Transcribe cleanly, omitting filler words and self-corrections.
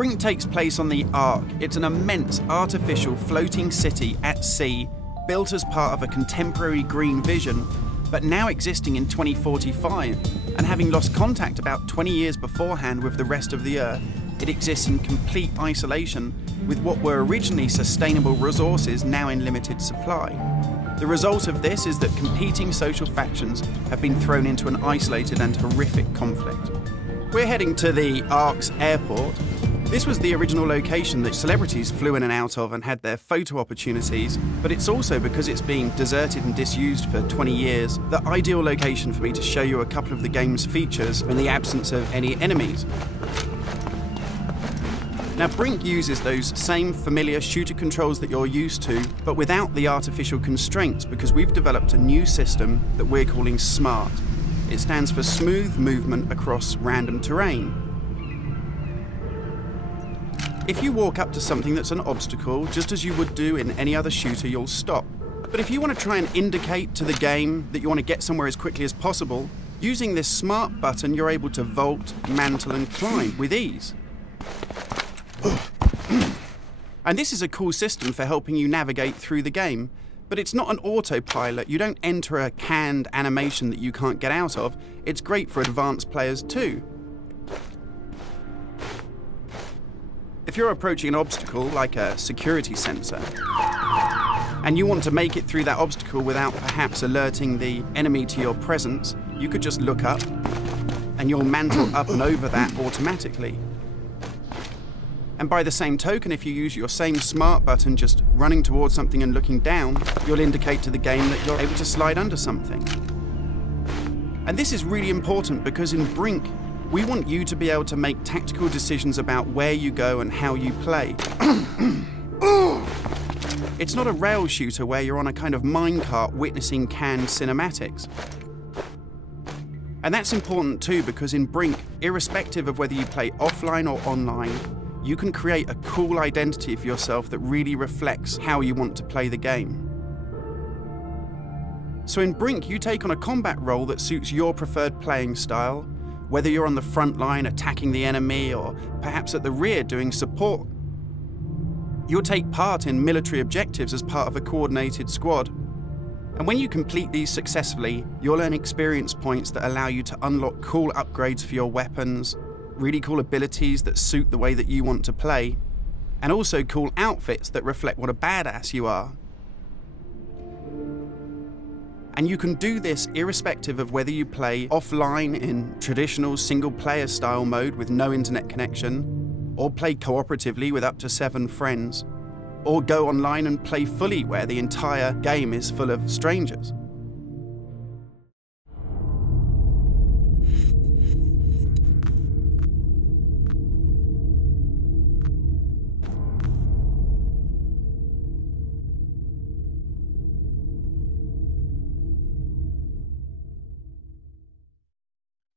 Brink takes place on the Ark. It's an immense artificial floating city at sea, built as part of a contemporary green vision, but now existing in 2045, and having lost contact about 20 years beforehand with the rest of the Earth, it exists in complete isolation with what were originally sustainable resources now in limited supply. The result of this is that competing social factions have been thrown into an isolated and horrific conflict. We're heading to the Ark's airport. This was the original location that celebrities flew in and out of and had their photo opportunities, but it's also, because it's been deserted and disused for 20 years, the ideal location for me to show you a couple of the game's features in the absence of any enemies. Now, Brink uses those same familiar shooter controls that you're used to, but without the artificial constraints, because we've developed a new system that we're calling SMART. It stands for Smooth Movement Across Random Terrain. If you walk up to something that's an obstacle, just as you would do in any other shooter, you'll stop. But if you want to try and indicate to the game that you want to get somewhere as quickly as possible, using this SMART button, you're able to vault, mantle, and climb with ease. And this is a cool system for helping you navigate through the game, but it's not an autopilot. You don't enter a canned animation that you can't get out of. It's great for advanced players too. If you're approaching an obstacle like a security sensor, and you want to make it through that obstacle without perhaps alerting the enemy to your presence, you could just look up and you'll mantle up and over that automatically. And by the same token, if you use your same SMART button just running towards something and looking down, you'll indicate to the game that you're able to slide under something. And this is really important because in Brink, we want you to be able to make tactical decisions about where you go and how you play. It's not a rail shooter where you're on a kind of minecart witnessing canned cinematics. And that's important too, because in Brink, irrespective of whether you play offline or online, you can create a cool identity for yourself that really reflects how you want to play the game. So in Brink, you take on a combat role that suits your preferred playing style, whether you're on the front line attacking the enemy or perhaps at the rear doing support. You'll take part in military objectives as part of a coordinated squad. And when you complete these successfully, you'll earn experience points that allow you to unlock cool upgrades for your weapons, really cool abilities that suit the way that you want to play, and also cool outfits that reflect what a badass you are. And you can do this irrespective of whether you play offline in traditional single-player style mode with no internet connection, or play cooperatively with up to 7 friends, or go online and play fully where the entire game is full of strangers.